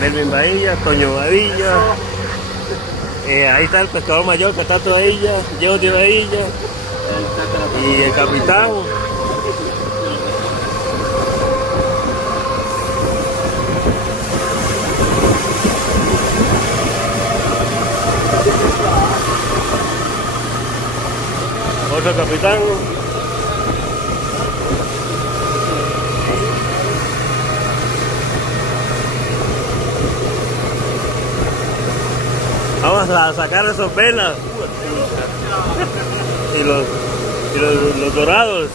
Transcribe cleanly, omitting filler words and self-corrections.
Melvin Bahía, Toño Bahía. Ahí está el pescador mayor, Catato Bahía, Diego de Bahía. Y el capitán. Otro capitán. Vamos a sacar esos velas y los dorados.